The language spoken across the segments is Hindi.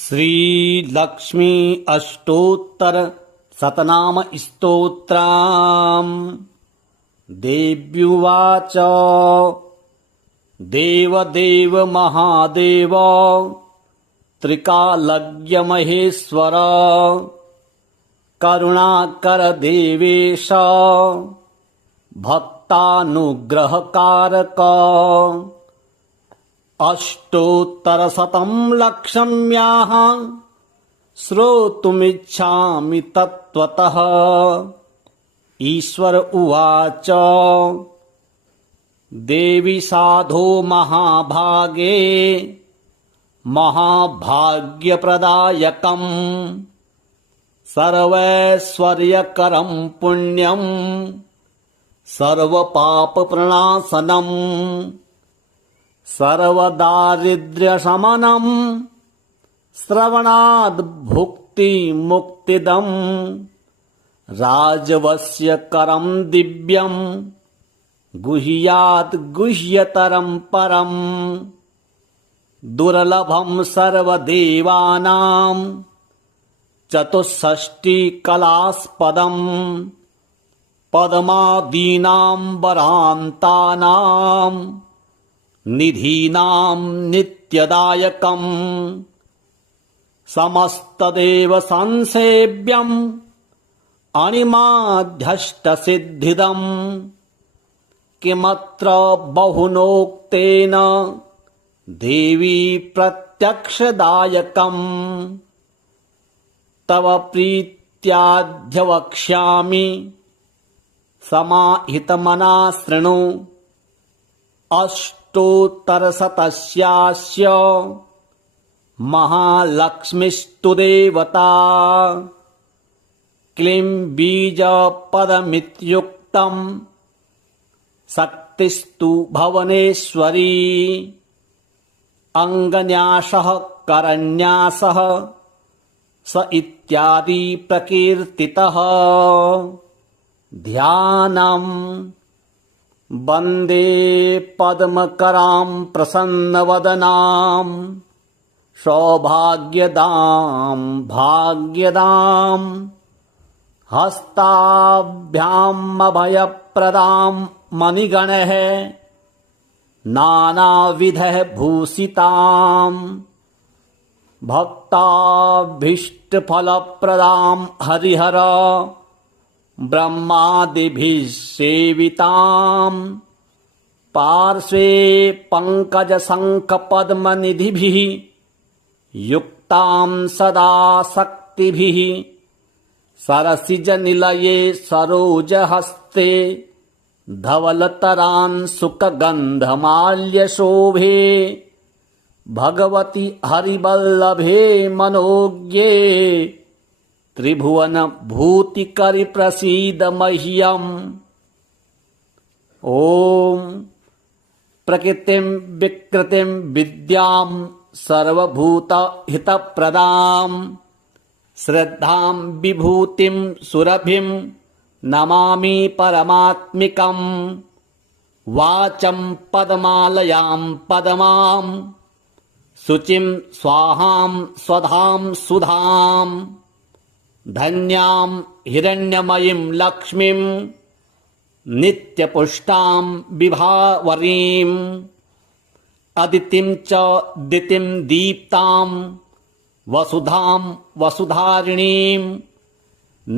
श्रीलक्ष्मी अष्टोत्तर शतनाम स्तोत्रम्। देव्युवाच देवदेव महादेव त्रिकालज्ञ महेश्वर करुणाकर देवेश भक्तानुग्रहकारक अष्टोत्तरशतं लक्षम्याः श्रोतुमिच्छामि तत्त्वतः। ईश्वर उवाच देवी साधो महाभागे महाभाग्यप्रदायकम् सर्वैश्वर्यकरं पुण्यं सर्वपापप्रणाशनम् सर्वदारिद्र्यशमनम् श्रवणाद्भुक्तिमुक्तिदम् राजवश्यकरं दिव्यम् गुह्यात् गुह्यतरं परम् दुर्लभं सर्वदेवानां चतुष्षष्टिकलास्पदम् पद्मादीनां वरान्तानां निधीनां नित्यदायकम् समस्तदेव संसेव्यम् अणिमाध्यष्टसिद्धिदम् किमत्र बहुनोक्तेन देवी प्रत्यक्षदायकम् तव प्रीत्याद्य समाहितमना शृणु। अष्टोत्तरशतस्यास्य महालक्ष्मीस्तु देवता क्लीं बीजपदमित्युक्तम् शक्तिस्तु भुवनेश्वरी अङ्गन्यासः करन्यासः स इत्यादि प्रकीर्तितः। ध्यानम् वन्दे पद्मकरां प्रसन्नवदनां सौभाग्यदां भाग्यदां हस्ताभ्यामभयप्रदां मणिगणैः नानाविधैः भूषितां भक्ताभीष्टफलप्रदां हरिहर ब्रह्मादिभिः सेवितां पार्श्वे पङ्कजशङ्खपद्मनिधिभिः युक्तां सदा शक्तिभिः सरसिजनिलये सरोजहस्ते धवलतरांशुकगन्धमाल्यशोभे भगवति हरिवल्लभे मनोज्ञे त्रिभुवन भूतिकरि प्रसीद मह्यम्। ॐ प्रकृतिं विकृतिं विद्यां सर्वभूतहितप्रदां श्रद्धां विभूतिं सुरभिं नमामि परमात्मिकम्। वाचं पद्मालयां पद्मां शुचिं स्वाहां स्वधां सुधां धन्यां हिरण्यमयीं लक्ष्मीं नित्यपुष्टां विभावरीम् अदितिं च दितिं दीप्तां वसुधां वसुधारिणीं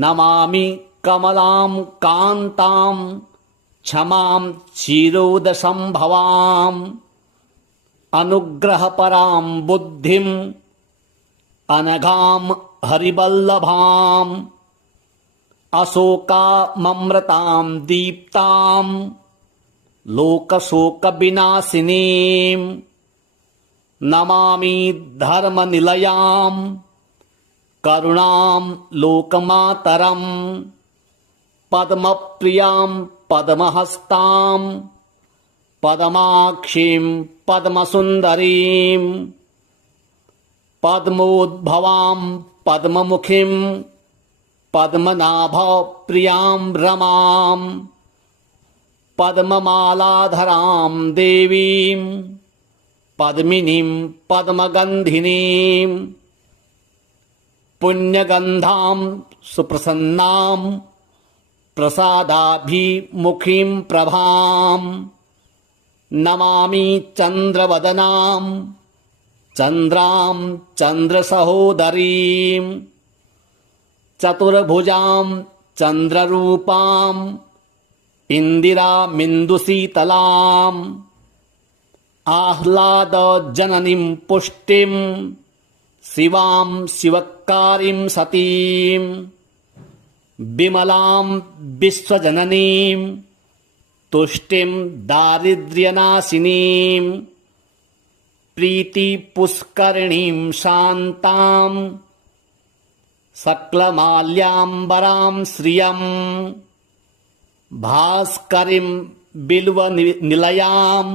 नमामि कमलां कान्तां क्षमां क्षीरोदसंभवाम् अनुग्रहपरां बुद्धिं अनघां हरिवल्लभाम् अशोकाममृतां दीप्तां लोकशोकविनाशिनीं नमामि धर्मनिलयां करुणां लोकमातरम् पद्मप्रियां पद्महस्तां पद्माक्षीं पद्मसुन्दरीं पद्मोद्भवां पद्ममुखीं पद्मनाभप्रियां रमां पद्ममालाधरां देवीं पद्मिनीं पद्मगन्धिनीं पुण्यगन्धां सुप्रसन्नां प्रसादाभिमुखीं प्रभां नमामि चन्द्रवदनां चन्द्रां चन्द्रसहोदरीं चतुर्भुजां चन्द्ररूपां इन्दिरामिन्दुशीतलाम् आह्लादजननीं पुष्टिं शिवां शिवकारीं सतीं विमलां विश्वजननीं तुष्टिं दारिद्र्यनाशिनीं प्रीतिपुष्करिणीं शान्तां सकलमाल्याम्बरां श्रियं भास्करीं बिल्वनिलयां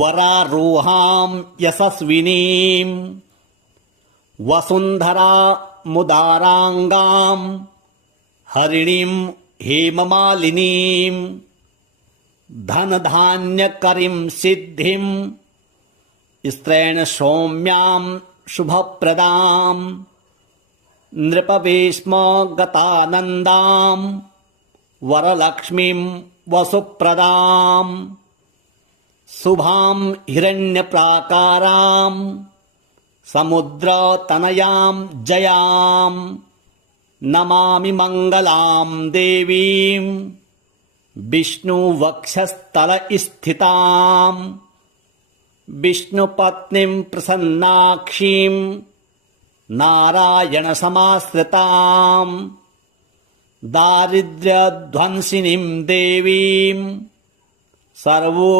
वरारोहां यशस्विनीं वसुन्धरामुदाराङ्गां हरिणीं हेममालिनीं धनधान्यकरीं सिद्धिं स्त्रैणसौम्यां शुभप्रदां नृपवेश्मगतानन्दां वरलक्ष्मीं वसुप्रदां शुभां हिरण्यप्राकारां समुद्रतनयां जयां नमामि मङ्गलां देवीं विष्णुवक्षस्थलस्थितां विष्णुपत्नीं प्रसन्नाक्षीं नारायणसमाश्रितां दारिद्र्यध्वंसिनीं देवीं सर्वोपद्रववारिणीं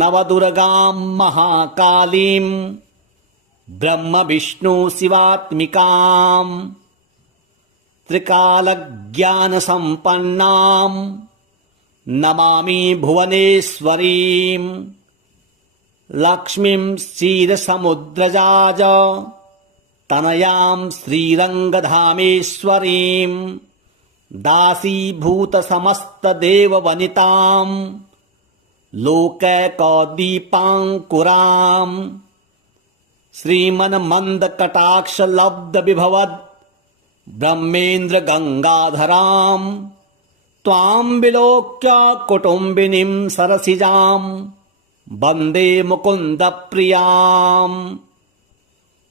नवदुर्गां महाकालीं ब्रह्मविष्णुशिवात्मिकां त्रिकालज्ञानसम्पन्नां नमामि भुवनेश्वरीं लक्ष्मीं क्षीरसमुद्रजाज तनयां श्रीरङ्गधामेश्वरीं दासीभूतसमस्तदेववनितां लोकैकदीपाङ्कुरां श्रीमन्मन्दकटाक्षलब्धविभवद् ब्रह्मेन्द्रगङ्गाधरां त्वां विलोक्य कुटुम्बिनीं सरसिजां वन्दे मुकुन्दप्रियां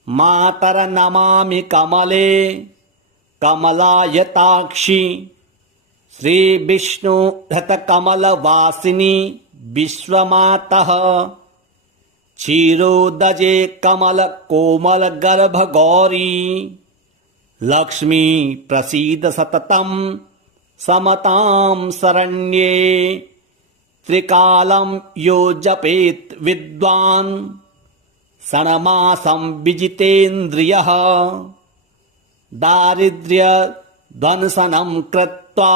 मातरनमामि कमले कमलायताक्षि श्रीविष्णुहृतकमलवासिनि विश्वमातः क्षीरोदजे कमलकोमलगर्भगौरी लक्ष्मी प्रसीद सततं समतां शरण्ये त्रिकालं यो जपेत् विद्वान् षण्मासं विजितेन्द्रियः दारिद्र्यध्वंसनं कृत्वा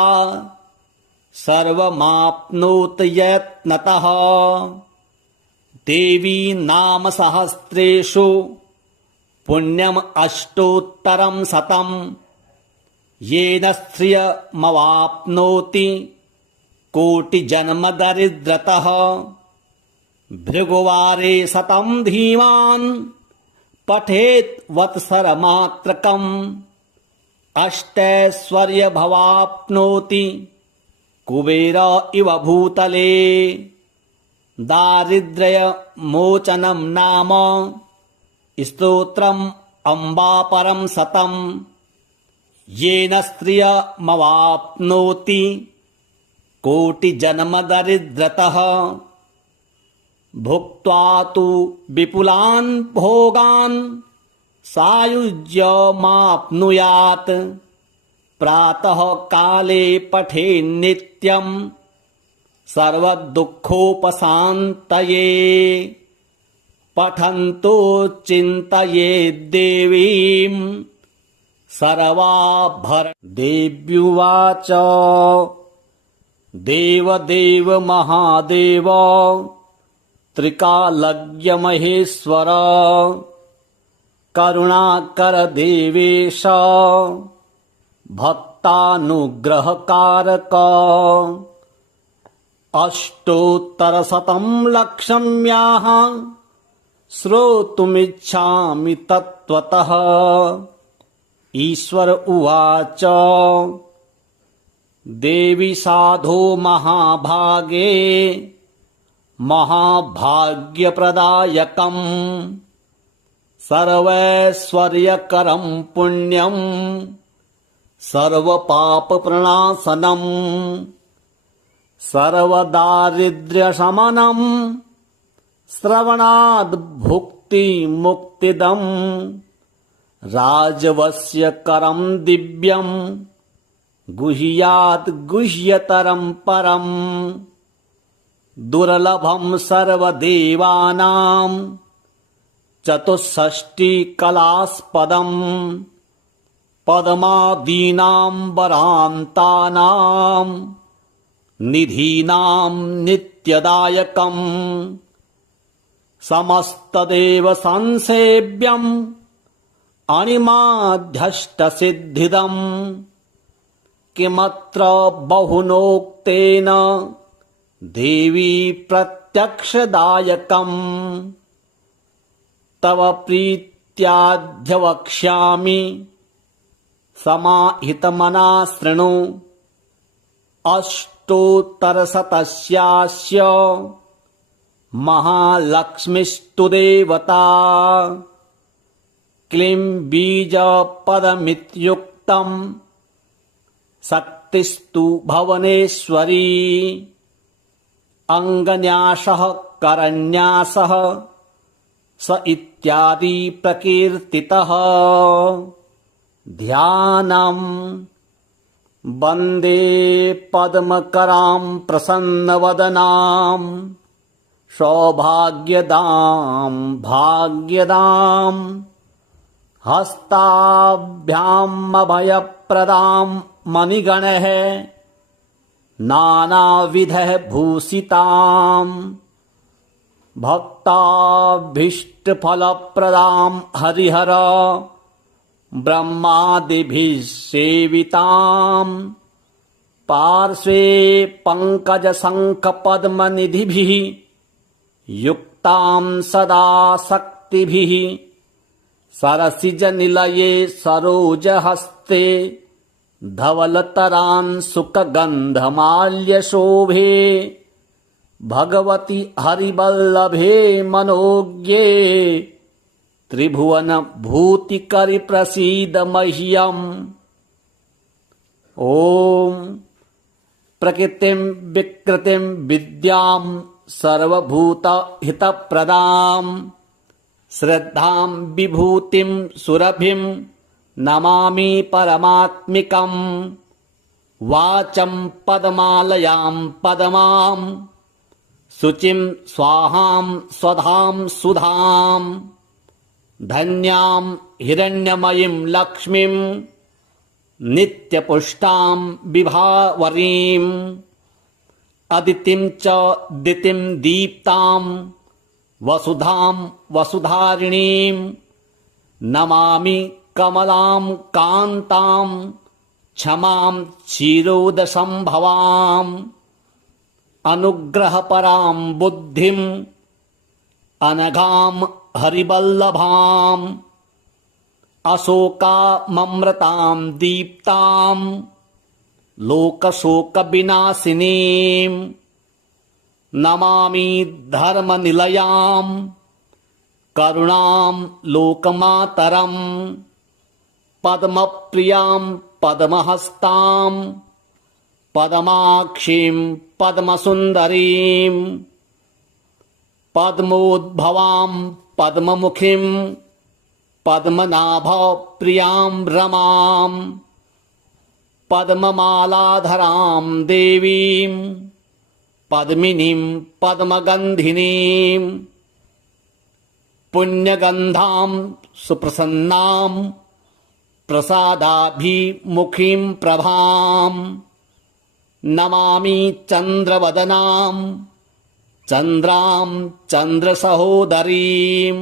सर्वमाप्नोति यत्नतः देवी नामसहस्रेषु पुण्यम् अष्टोत्तरं शतं येन श्रियमवाप्नोति कोटिजन्मदरिद्रतः भृगुवारे शतं धीमान् पठेत् वत्सरमात्रकम् अष्टैश्वर्यभवाप्नोति कुबेर इव भूतले दारिद्र्यमोचनं नाम स्तोत्रम् अम्बापरं शतं येन स्त्रियमवाप्नोति कोटिजन्मदरिद्रतः भुक्त्वा तु विपुलान् भोगान् सायुज्यमाप्नुयात् प्रातः काले पठेन्नित्यं सर्वदुःखोपशान्तये पठन्तो चिन्तयेद्देवीं सर्वाभर देव्युवाच देवदेव महादेव त्रिकालज्ञ महेश्वर करुणाकर देवेश भक्तानुग्रहकारक अष्टोत्तरशतं लक्षम्याः श्रोतुमिच्छामि तत्त्वतः। ईश्वर उवाच देवी साधो महाभागे महाभाग्यप्रदायकम् सर्वैश्वर्यकरं पुण्यं सर्वपापप्रणाशनम् सर्वदारिद्र्यशमनम् श्रवणाद् भुक्तिमुक्तिदम् राजवस्यकरं दिव्यम् गुह्यात् गुह्यतरं परम् दुर्लभं सर्वदेवानां चतुष्षष्टिकलास्पदम् पद्मादीनां वरान्तानां निधीनां नित्यदायकम् समस्तदेव संसेव्यम् अणिमाध्यष्टसिद्धिदम् किमत्र बहुनोक्तेन देवी प्रत्यक्षदायकम् तव प्रीत्याद्यवक्ष्यामि समाहितमना शृणु। अष्टोत्तरशतस्यास्य महालक्ष्मीस्तु देवता क्लीं बीजपदमित्युक्तम् शक्तिस्तु भुवनेश्वरी अङ्गन्यासः करन्यासः स इत्यादि प्रकीर्तितः। ध्यानम् वन्दे पद्मकरां प्रसन्नवदनां सौभाग्यदां भाग्यदां हस्ताभ्यामभयप्रदां मणिगणैः नानाविधैः भूषिताम् भक्ताभीष्टफलप्रदां हरिहर ब्रह्मादिभिः सेविताम् पार्श्वे पङ्कजशङ्खपद्मनिधिभिः युक्तां सदा शक्तिभिः सरसिजनिलये सरोजहस्ते धवलतरांशुकगन्धमाल्यशोभे भगवति हरिवल्लभे मनोज्ञे त्रिभुवनभूतिकरि प्रसीद मह्यम्। ॐ प्रकृतिं विकृतिं विद्यां सर्वभूतहितप्रदां श्रद्धां विभूतिं सुरभिं नमामि परमात्मिकम्। वाचं पद्मालयां पद्मां शुचिं स्वाहां स्वधां सुधां धन्यां हिरण्यमयीं लक्ष्मीं नित्यपुष्टां विभावरीम् अदितिं च दितिं दीप्तां वसुधां वसुधारिणीं नमामि कमलां कान्तां क्षमां क्षीरोदसंभवाम् अनुग्रहपरां बुद्धिं अनघां हरिवल्लभाम् अशोकाममृतां दीप्तां लोकशोकविनाशिनीं नमामि धर्मनिलयां करुणां लोकमातरम् पद्मप्रियां पद्महस्तां पद्माक्षीं पद्मसुन्दरीं पद्मोद्भवां पद्ममुखीं पद्मनाभप्रियां रमां पद्ममालाधरां देवीं पद्मिनीं पद्मगन्धिनीं पुण्यगन्धां सुप्रसन्नां प्रसादाभिमुखीं प्रभां नमामि चन्द्रवदनां चन्द्रां चन्द्रसहोदरीं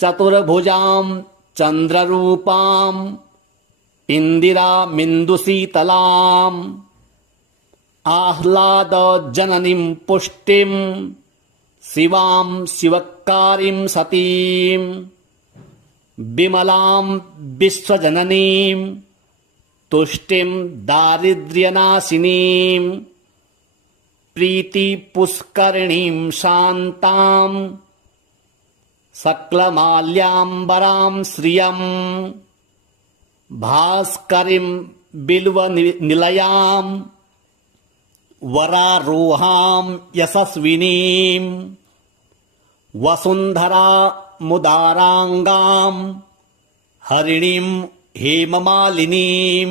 चतुर्भुजां चन्द्ररूपां इन्दिरामिन्दुशीतलाम् आह्लादजननीं पुष्टिं शिवां शिवकारीं सतीं विमलां विश्वजननीं तुष्टिं दारिद्र्यनाशिनीं प्रीतिपुष्करिणीं शान्तां सकलमाल्याम्बरां श्रियं भास्करीं बिल्वनिलयां वरारोहां यशस्विनीं वसुन्धरा मुदारांगां हरिणीं हेममालिनीं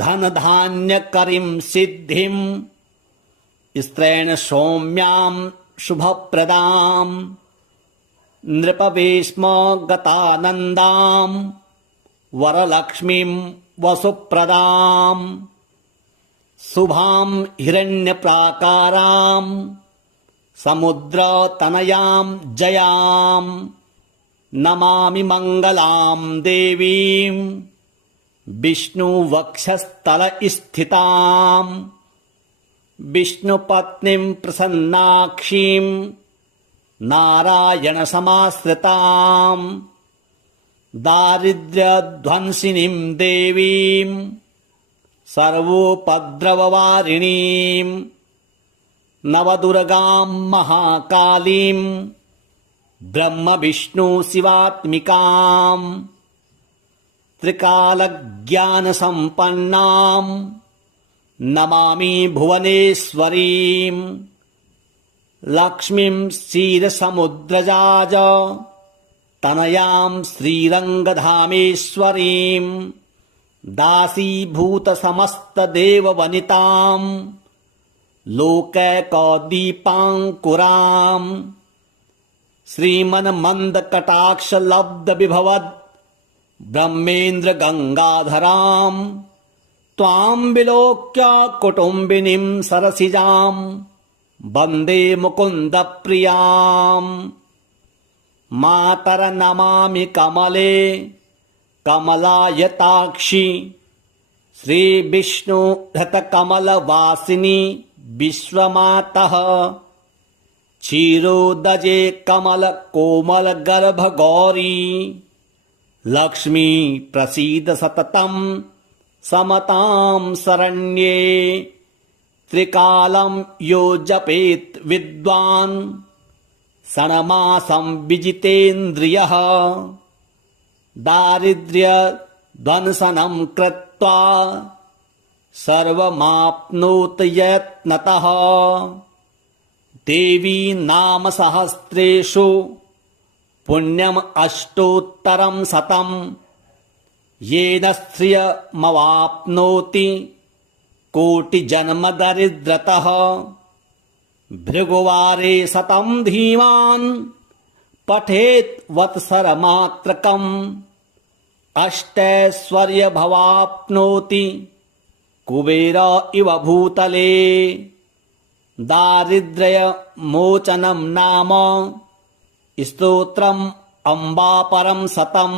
धनधान्यकरीं सिद्धिं स्त्रैण सौम्यां शुभप्रदां नृपवेश्म गतानन्दां वरलक्ष्मीं वसुप्रदां शुभां हिरण्यप्राकारां समुद्रतनयां जयां नमामि मङ्गलां देवीं विष्णुवक्षस्थलस्थितां विष्णुपत्नीं प्रसन्नाक्षीं नारायणसमाश्रितां दारिद्र्यध्वंसिनीं देवीं सर्वोपद्रववारिणीं नवदुर्गां महाकालीं ब्रह्मविष्णुशिवात्मिकां त्रिकालज्ञानसम्पन्नां नमामि भुवनेश्वरीं लक्ष्मीं क्षीरसमुद्रजाज तनयां श्रीरङ्गधामेश्वरीं दासीभूतसमस्तदेववनितां लोकैकदीपाङ्कुरां श्रीमन्मन्दकटाक्षलब्धविभवद् ब्रह्मेन्द्रगङ्गाधरां त्वां विलोक्य कुटुम्बिनीं सरसिजां वन्दे मुकुन्दप्रियां मातरनमामि कमले कमलायताक्षि श्रीविष्णुहृतकमलवासिनि विश्वमातः क्षीरोदजे कमलकोमलगर्भगौरी लक्ष्मी प्रसीद सततं समतां शरण्ये त्रिकालं यो जपेत् विद्वान् षण्मासं विजितेन्द्रियः दारिद्र्यध्वंसनं कृत्वा सर्वमाप्नोत यत्नतः देवी नाम सहस्रेषु पुण्यम् अष्टोत्तरं शतं येन श्रियमवाप्नोति कोटिजन्मदरिद्रतः भृगुवारे शतं धीमान् पठेत् वत्सरमात्रकम् अष्टैश्वर्यमवाप्नोति कुबेर इव भूतले दारिद्र्यमोचनं नाम स्तोत्रम् अम्बापरं शतं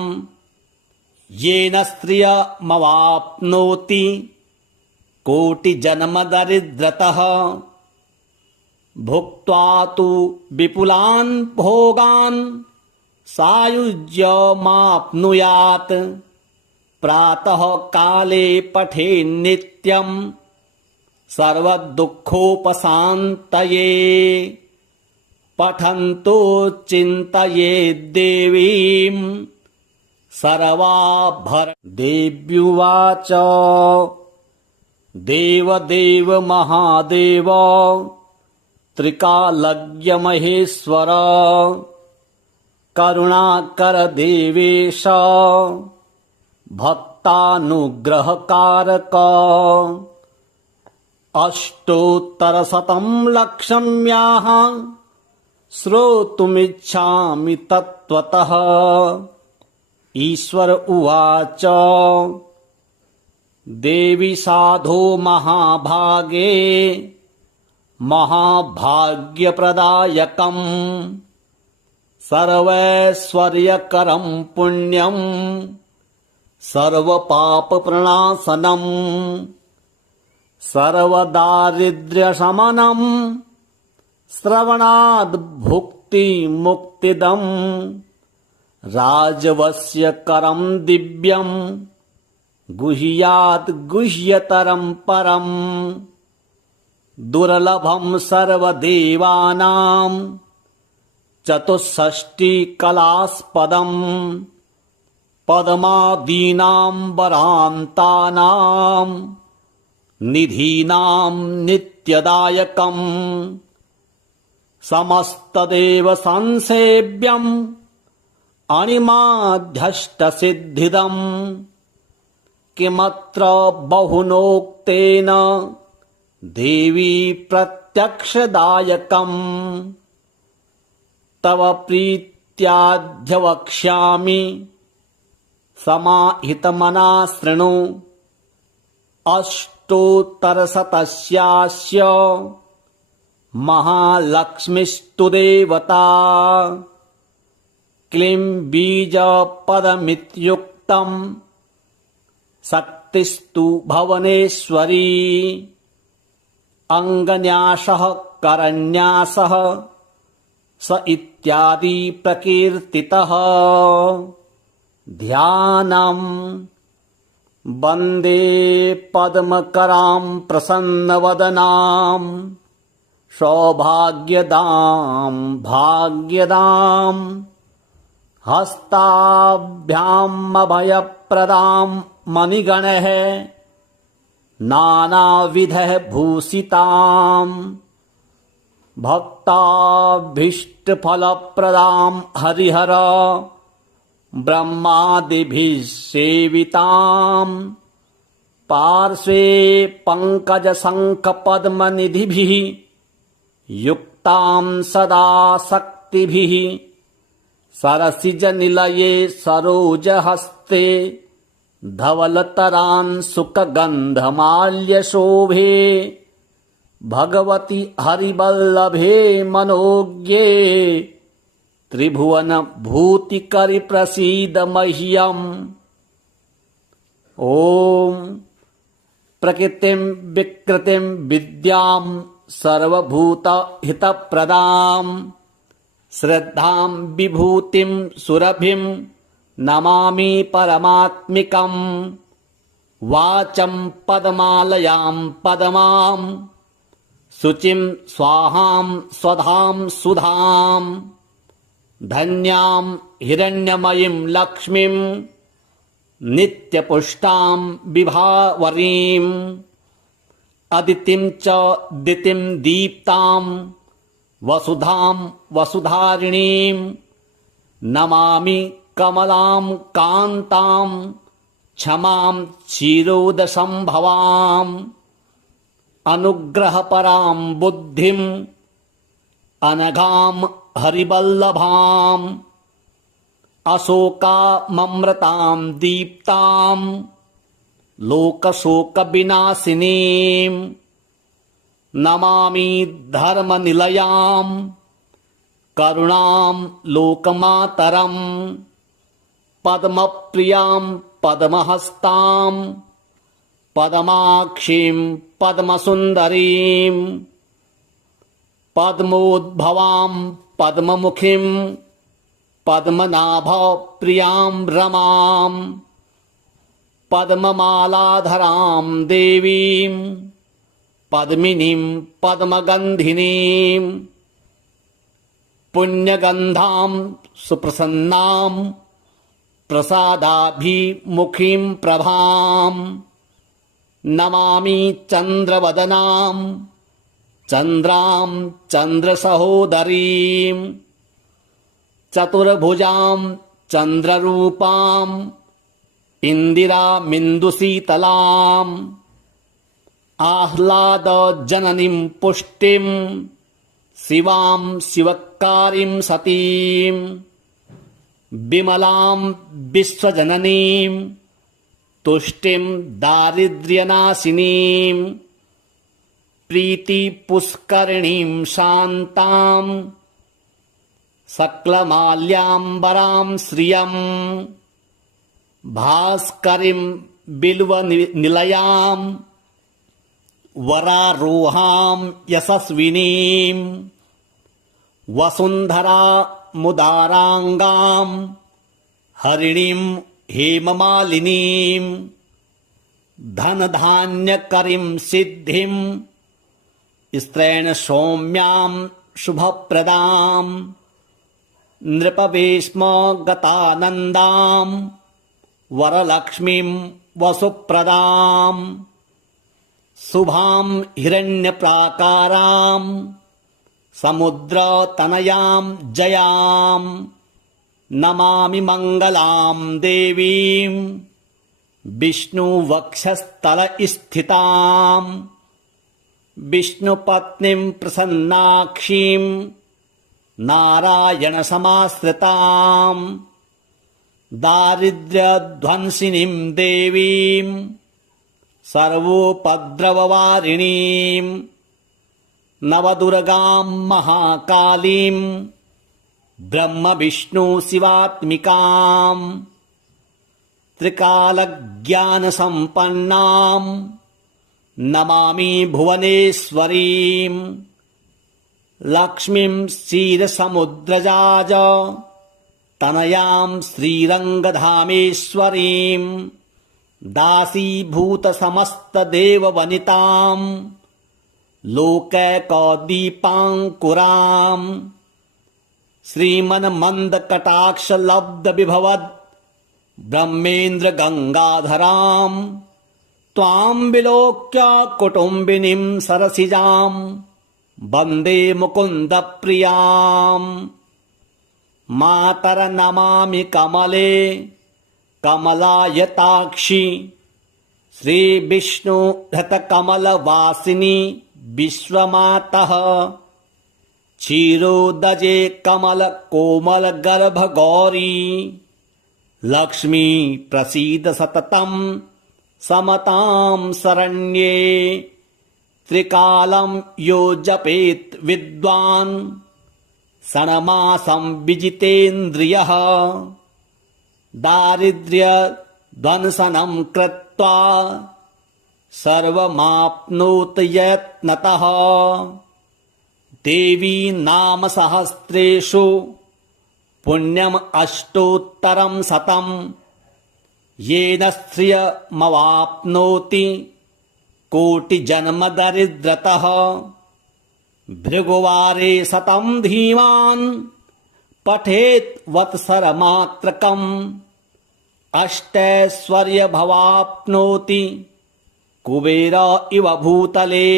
येन श्रियमवाप्नोति कोटिजन्मदरिद्रतः भुक्त्वा तु विपुलान् भोगान् सायुज्यमाप्नुयात् प्रातः काले पठेन्नित्यं सर्वदुःखोपशान्तये पठन्तो चिन्तयेद्देवीं सर्वाभर देव्युवाच देवदेव महादेव त्रिकालज्ञमहेश्वर करुणाकर देवेश भक्तानुग्रहकारक अष्टोत्तरशतं लक्ष्म्याः श्रोतुमिच्छामि तत्त्वतः ईश्वर उवाच देवी साधो महाभागे महाभाग्यप्रदायकम् सर्वैश्वर्यकरं पुण्यं सर्वपापप्रणाशनम् सर्वदारिद्र्यशमनं श्रवणाद् भुक्ति मुक्तिदम् राजवस्य करं दिव्यं गुह्यात् गुह्यतरं परम् दुर्लभं सर्वदेवानां चतुष्षष्टिकलास्पदम् पद्मादीनां वरान्तानां निधीनां नित्यदायकम् समस्तदेव संसेव्यम् अणिमाध्यष्टसिद्धिदम् किमत्र बहुनोक्तेन देवी प्रत्यक्षदायकम् तव प्रीत्याद्यवक्ष्यामि समाहितमना शृणु अष्टोत्तरशतस्यास्य महालक्ष्मीस्तु देवता क्लीं बीजपदमित्युक्तम् शक्तिस्तु भुवनेश्वरी अङ्गन्यासः करन्यासः स इत्यादि प्रकीर्तितः ध्यानम् वन्दे पद्मकरां प्रसन्नवदनां सौभाग्यदां भाग्यदां हस्ताभ्यामभयप्रदां मणिगणैः नानाविधः भूषितां भक्ताभीष्टफलप्रदां हरिहर ब्रह्मादिभिः सेवितां पार्श्वे पङ्कजशङ्खपद्मनिधिभिः युक्तां सदा शक्तिभिः सरसिजनिलये सरोजहस्ते धवलतरांशुकगन्धमाल्यशोभे भगवति हरिवल्लभे मनोज्ञे त्रिभुवनभूतिकरि प्रसीद मह्यम् ॐ प्रकृतिं विकृतिं विद्यां सर्वभूतहितप्रदां श्रद्धां विभूतिं सुरभिं नमामि परमात्मिकम् वाचं पद्मालयां पद्मां शुचिं स्वाहां स्वधां सुधां धन्यां हिरण्यमयीं लक्ष्मीं नित्यपुष्टां विभावरीं अदितिं च दितिं दीप्तां वसुधां वसुधारिणीं नमामि कमलां कान्तां क्षमां क्षीरोदसंभवां अनुग्रहपरां बुद्धिं अनघां हरिवल्लभाम् अशोकाममृतां दीप्तां लोकशोकविनाशिनीं नमामि धर्मनिलयां करुणां लोकमातरं पद्मप्रियां पद्महस्तां पद्माक्षीं पद्मसुन्दरीं पद्मोद्भवां पद्ममुखीं पद्मनाभप्रियां रमां पद्ममालाधरां देवीं पद्मिनीं पद्मगन्धिनीं पुण्यगन्धां सुप्रसन्नां प्रसादाभिमुखीं प्रभां नमामि चन्द्रवदनां चन्द्रां चन्द्रसहोदरीं चतुर्भुजां चन्द्ररूपां इन्दिरामिन्दुशीतलाम् आह्लादजननीं पुष्टिं शिवां शिवकारीं सतीं विमलां विश्वजननीं तुष्टिं दारिद्र्यनाशिनीं प्रीतिपुष्करिणीं शान्तां सकलमाल्याम्बरां श्रियं भास्करीं बिल्वनिलयां वरारोहां यशस्विनीं वसुन्धरा मुदाराङ्गां हरिणीं हेममालिनीं धनधान्यकरीं सिद्धिं स्त्रैण सौम्यां शुभप्रदां नृपवेश्म गतानन्दां वरलक्ष्मीं वसुप्रदां शुभां हिरण्यप्राकारां समुद्रतनयां जयां नमामि मङ्गलां देवीं विष्णुवक्षस्थलस्थितां विष्णुपत्नीं प्रसन्नाक्षीं नारायणसमाश्रितां दारिद्र्यध्वंसिनीं देवीं सर्वोपद्रववारिणीं नवदुर्गां महाकालीं ब्रह्मविष्णुशिवात्मिकां त्रिकालज्ञानसम्पन्नां नमामि भुवनेश्वरीं लक्ष्मीं क्षीरसमुद्रजाज तनयां श्रीरङ्गधामेश्वरीं दासीभूतसमस्तदेववनितां लोकैकदीपाङ्कुरां श्रीमन्मन्दकटाक्षलब्धविभवद् ब्रह्मेन्द्रगङ्गाधरां त्वां विलोक्य कुटुम्बिनीं सरसिजां वन्दे मुकुन्दप्रियाम् मातरनमामि कमले कमलायताक्षि श्रीविष्णुहृतकमलवासिनि विश्वमातः क्षीरोदजे कमलकोमलगर्भगौरी लक्ष्मी प्रसीद सततं समतां शरण्ये त्रिकालं यो जपेत् विद्वान् षण्मासं विजितेन्द्रियः दारिद्र्यध्वंसनं कृत्वा सर्वमाप्नोति यत्नतः देवी नाम सहस्रेषु पुण्यम् अष्टोत्तरं शतं येन श्रियमवाप्नोति कोटिजन्मदरिद्रतः भृगुवारे शतं धीमान् पठेत् वत्सरमात्रकम् अष्टैश्वर्यभवाप्नोति कुबेर इव भूतले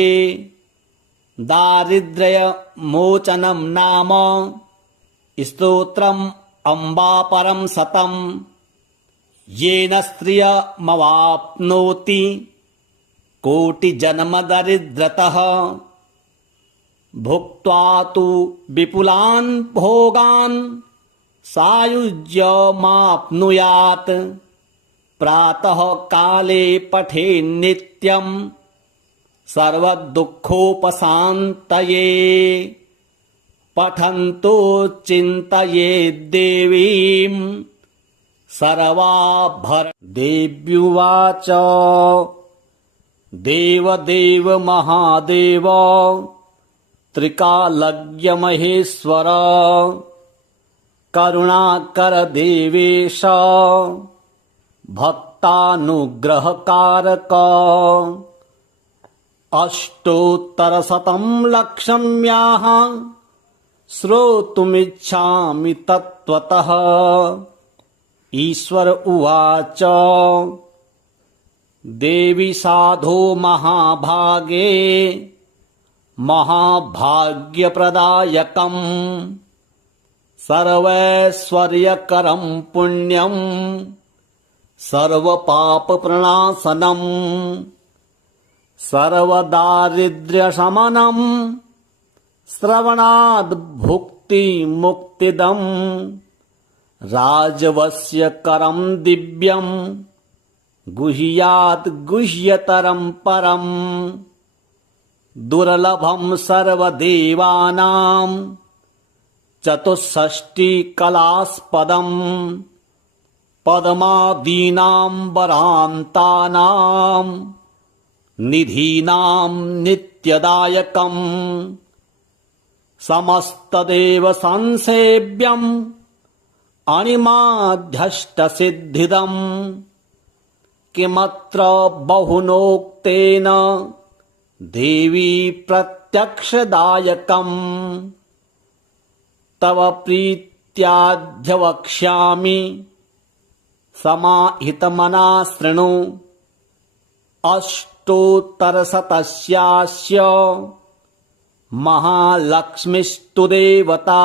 दारिद्र्यमोचनं नाम स्तोत्रम् अम्बापरं शतं येन श्रियमवाप्नोति कोटिजन्मदरिद्रतः भुक्त्वा तु विपुलान् भोगान् सायुज्यमाप्नुयात् प्रातः काले पठेन्नित्यं सर्वदुःखोपशान्तये पठन्तो चिन्तयेद्देवीं सर्वाभर देव्युवाच देवदेव महादेव त्रिकालज्ञमहेश्वर करुणाकर देवेश भक्तानुग्रहकारक अष्टोत्तरशतं लक्ष्म्याः श्रोतुमिच्छामि तत्त्वतः ईश्वर उवाच देवी साधो महाभागे महाभाग्यप्रदायकम् सर्वैश्वर्यकरं पुण्यं सर्वपापप्रणाशनं सर्वदारिद्र्यशमनं श्रवणाद् भुक्तिमुक्तिदम् राजवस्यकरं दिव्यं गुह्यात् गुह्यतरं परम् दुर्लभं सर्वदेवानां चतुष्षष्टिकलास्पदम् पद्मादीनाम्बरान्तानां निधीनां नित्यदायकम् समस्तदेव संसेव्यम् अणिमाध्यष्टसिद्धिदम् किमत्र बहुनोक्तेन देवी प्रत्यक्षदायकम् तव प्रीत्याद्य समाहितमना शृणु अष्टोत्तरशतस्यास्य महालक्ष्मीस्तु देवता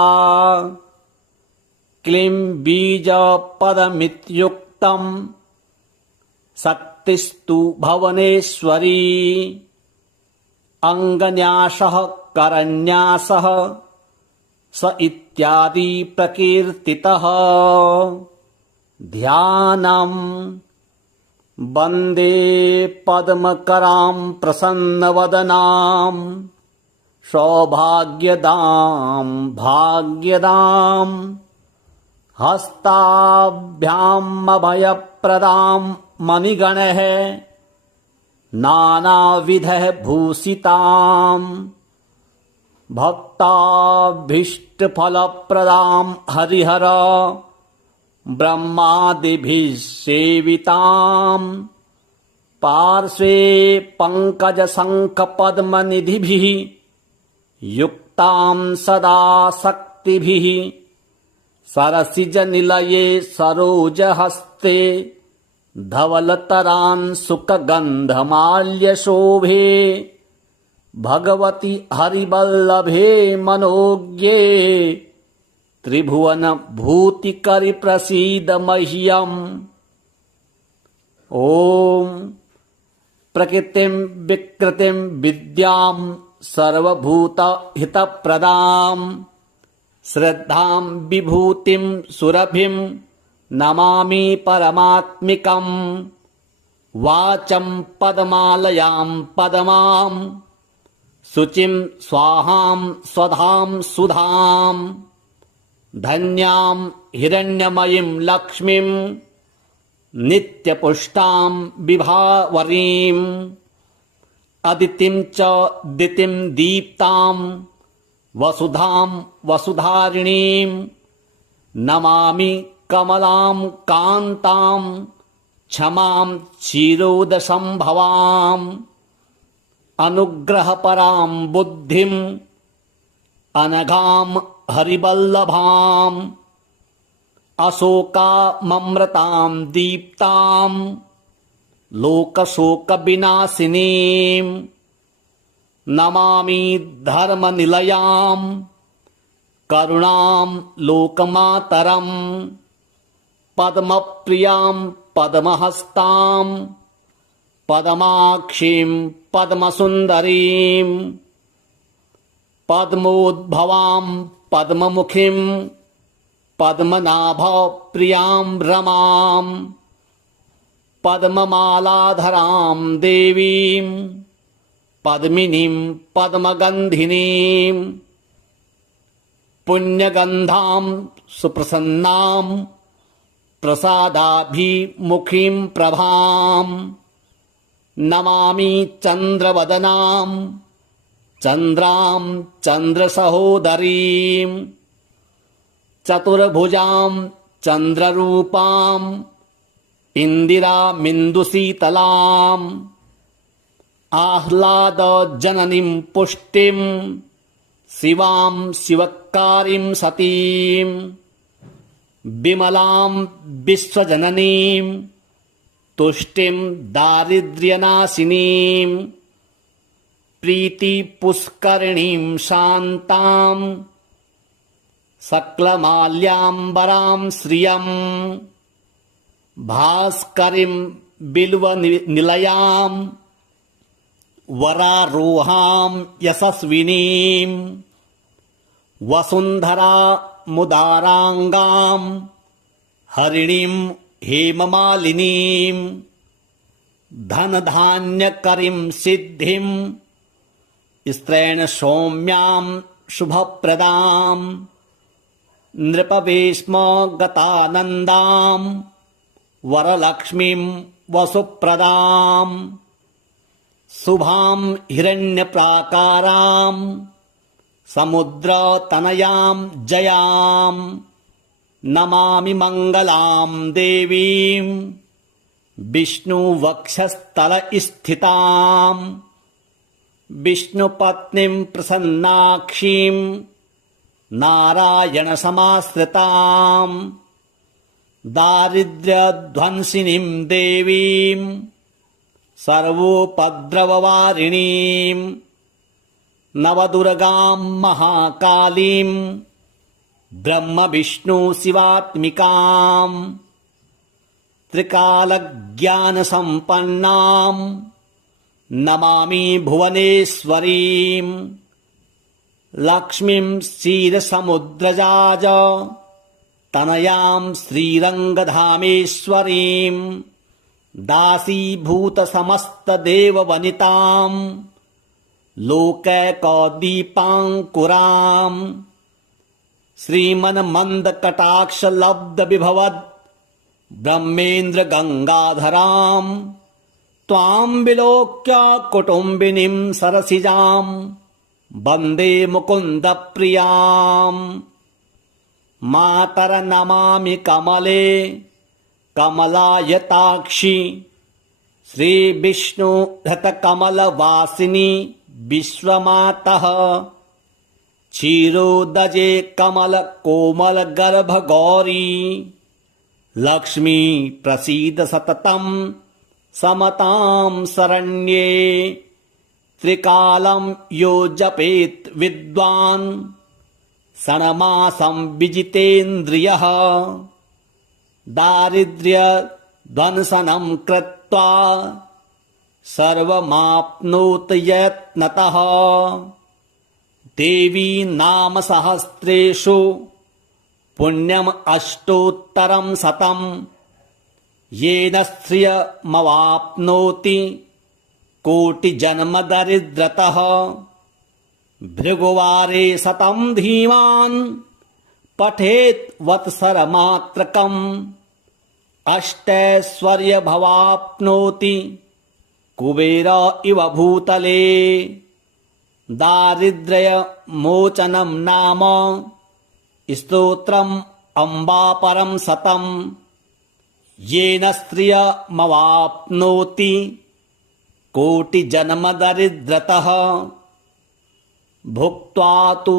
क्लीं बीजपदमित्युक्तम् शक्तिस्तु भुवनेश्वरी अङ्गन्यासः करन्यासः स इत्यादि प्रकीर्तितः ध्यानम् वन्दे पद्मकरां प्रसन्नवदनां सौभाग्यदां भाग्यदां हस्ताभ्यामभयप्रदां मणिगणैः नानाविधैः भूषितां भक्ताभीष्टफलप्रदां हरिहर ब्रह्मादिभिः सेवितां पार्श्वे पङ्कजशङ्खपद्मनिधिभिः युक्तां सदा शक्तिभिः सरसिजनिलये सरोजहस्ते धवलतरांशुकगन्धमाल्यशोभे भगवति हरिवल्लभे मनोज्ञे त्रिभुवनभूतिकरि प्रसीद मह्यम्। ॐ प्रकृतिं विकृतिं विद्यां सर्वभूतहितप्रदां श्रद्धां विभूतिं सुरभिं नमामि परमात्मिकम्। वाचं पद्मालयां पद्मां शुचिं स्वाहां स्वधां सुधां धन्यां हिरण्यमयीं लक्ष्मीं नित्यपुष्टां विभावरीम् अदितिं च दितिं दीप्तां वसुधां वसुधारिणीं नमामि कमलां कान्तां क्षमां क्षीरोदसंभवाम् अनुग्रहपरां बुद्धिं अनघां हरिवल्लभाम् अशोकाममृतां दीप्तां लोकशोकविनाशिनीं नमामि धर्मनिलयां करुणां लोकमातरम् पद्मप्रियां पद्महस्तां पद्माक्षीं पद्मसुन्दरीं पद्मोद्भवां पद्ममुखीं पद्मनाभप्रियां रमां पद्ममालाधरां देवीं पद्मिनीं पद्मगन्धिनीं पुण्यगन्धां सुप्रसन्नां प्रसादाभिमुखीं प्रभां नमामि चन्द्रवदनां चन्द्रां चन्द्रसहोदरीं चतुर्भुजां चन्द्ररूपां इन्दिरामिन्दुशीतलाम् आह्लादजननीं पुष्टिं शिवां शिवकारीं सतीं विमलां विश्वजननीं तुष्टिं दारिद्र्यनाशिनीं प्रीतिपुष्करिणीं शान्तां सकलमाल्याम्बरां श्रियं भास्करीं बिल्वनिलयां वरारोहां यशस्विनीं वसुन्धरामुदाराङ्गां हरिणीं हेममालिनीं धनधान्यकरीं सिद्धिं स्त्रैणसौम्यां शुभप्रदां नृपवेश्मगतानन्दां वरलक्ष्मीं वसुप्रदां शुभां हिरण्यप्राकारां समुद्रतनयां जयां नमामि मङ्गलां देवीं विष्णुवक्षस्थलस्थितां विष्णुपत्नीं प्रसन्नाक्षीं नारायणसमाश्रितां दारिद्र्यध्वंसिनीं देवीं सर्वोपद्रववारिणीं नवदुर्गां महाकालीं ब्रह्मविष्णुशिवात्मिकां त्रिकालज्ञानसम्पन्नां नमामि भुवनेश्वरीं लक्ष्मीं क्षीरसमुद्रजाज तनयां श्रीरङ्गधामेश्वरीं दासीभूतसमस्तदेववनितां लोकैकदीपाङ्कुरां श्रीमन्मन्दकटाक्षलब्धविभवद् ब्रह्मेन्द्रगङ्गाधरां त्वां विलोक्य कुटुम्बिनीं सरसिजां वन्दे मुकुन्दप्रियां मातरनमामि कमले कमलायताक्षि श्रीविष्णुहृतकमलवासिनि विश्वमातः क्षीरोदजे कमलकोमलगर्भगौरी लक्ष्मी प्रसीद सततं समतां शरण्ये त्रिकालं यो जपेत् विद्वान् षण्मासं विजितेन्द्रियः दारिद्र्यध्वंसनं कृत्वा सर्वमाप्नोत यत्नतः देवी नाम सहस्रेषु पुण्यम् अष्टोत्तरं शतं येन श्रियमवाप्नोति कोटिजन्मदरिद्रतः भृगुवारे शतं धीमान् पठेत् वत्सरमात्रकम् अष्टैश्वर्यमवाप्नोति कुबेर इव भूतले दारिद्र्यमोचनं नाम स्तोत्रम् अम्बापरं शतं येन श्रियमवाप्नोति कोटिजन्मदरिद्रतः भुक्त्वा तु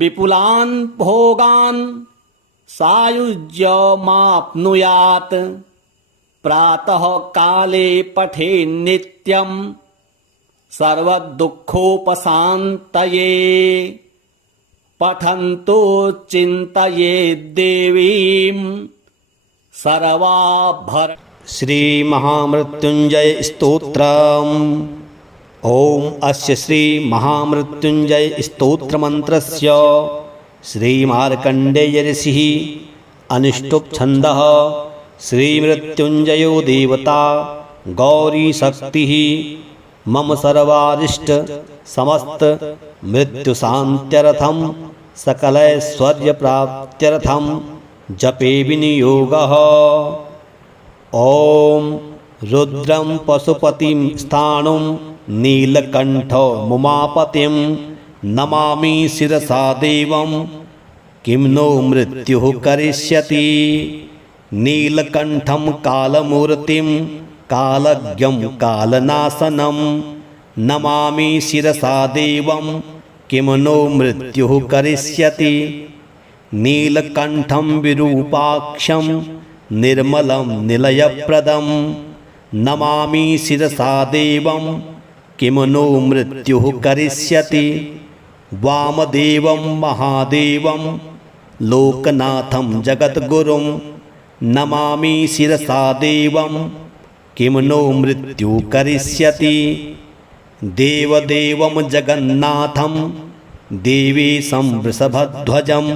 विपुलान् भोगान् सायुज्यमाप्नुयात् प्रातः काले पठेन्नित्यं सर्वदुःखोपशान्तये पठन्तो चिन्तयेद्देवीं सर्वाभर श्री महामृत्युंजय स्तोत्रम्। ओम अस्य श्री महामृत्युंजय स्तोत्र मंत्रस्य श्री मार्कंडेय ऋषिः अनुष्टुप् छन्दः श्री मृत्युंजयो देवता गौरी शक्तिः मम सर्वारिष्ट समस्त मृत्युशान्त्यर्थं सकलैश्वर्यप्राप्त्यर्थं जपे विनियोगः। ओम रुद्रं पशुपतिं स्थाणुं नीलकण्ठमुमापतिं नमामि शिरसा देवं किं नो मृत्युः करिष्यति। नीलकण्ठं कालमूर्तिं कालज्ञं कालनाशनं नमामि शिरसा देवं किं नो मृत्युः करिष्यति। नीलकण्ठं विरूपाक्षं निर्मलं निलयप्रदं नमामि शिरसा देवं किं नो मृत्युः करिष्यति। वामदेवं महादेवं लोकनाथं जगद्गुरुं नमामि शिरसा देवं किं नो मृत्युः करिष्यति। देवदेवं जगन्नाथं देवेशं वृषभध्वजं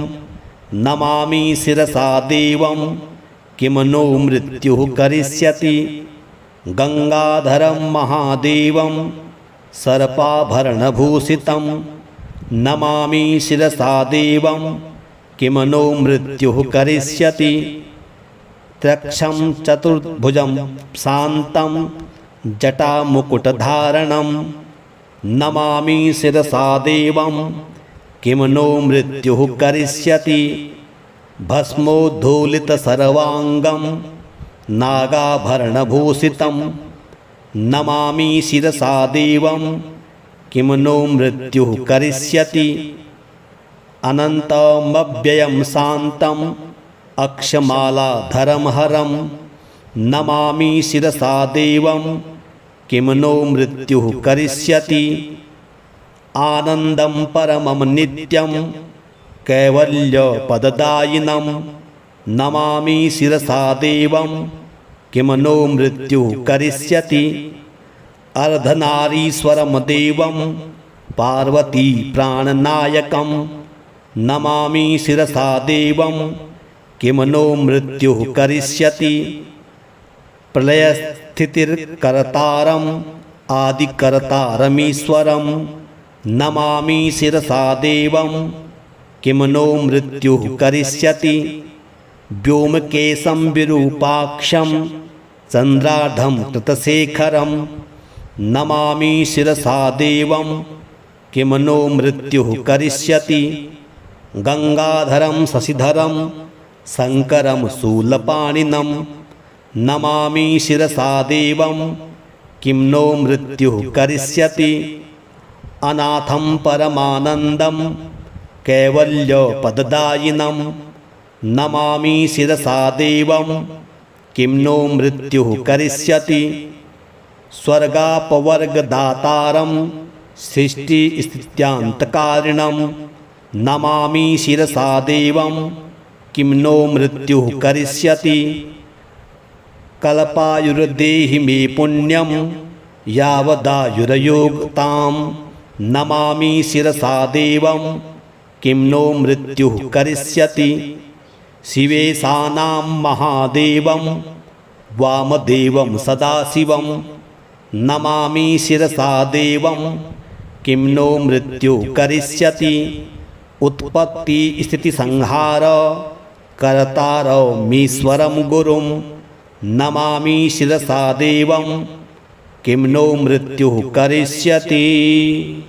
नमामि शिरसा देवं किं नो मृत्युः करिष्यति। गंगाधरं महादेवं सर्पाभरणभूषितं नमामि शिरसा देवं किं नो मृत्युः करिष्यति। त्रक्षं चतुर्भुजं शान्तं जटामुकुटधारणं नमामि शिरसा देवं किं नो मृत्युः करिष्यति। भस्मोद्धूलितसर्वाङ्गं नागाभरणभूषितं नमामि शिरसा देवं किं नो मृत्युः करिष्यति। अनन्तमव्ययं शान्तम् अक्षमालाधरं हरं नमामि शिरसा देवं किं नो मृत्युः करिष्यति। आनन्दं परमं नित्यं कैवल्यपददायिनं नमामि शिरसा देवं किं नो मृत्युः करिष्यति। अर्धनारीश्वरं देवं पार्वती प्राणनायकं नमामि शिरसा देवं किं नो मृत्युः करिष्यति। प्रलयस्थितिर्कर्तारम् आदिकर्तारमीश्वरं नमामि शिरसा देवं किं नो मृत्युः करिष्यति। व्योमकेशं विरूपाक्षं चन्द्राढं कृतशेखरं नमामि शिरसा देवं किं नो मृत्युः करिष्यति। गंगाधरं शशिधरं शंकरं शूलपाणिनं नमामि शिरसा देवं किं नो मृत्युः करिष्यति। अनाथं परमानन्दं कैवल्यपददायिनं नमामि शिरसा देवं किं नो मृत्युः करिष्यति। स्वर्गापवर्गदातारं सृष्टिस्थित्यान्तकारिणं नमामि शिरसा देवं किं नो मृत्युः करिष्यति। कल्पायुर्देहि मे पुण्यं यावदायुर्योगतां नमामि शिरसा देवं किं नो मृत्युः करिष्यति। शिवेशानां महादेवं वामदेवं सदाशिवं नमामि शिरसा देवं किं नो मृत्युः करिष्यति। उत्पत्तिस्थितिसंहार कर्तारमीश्वरं गुरुं नमामि शिरसा देवं किं नो मृत्युः करिष्यति।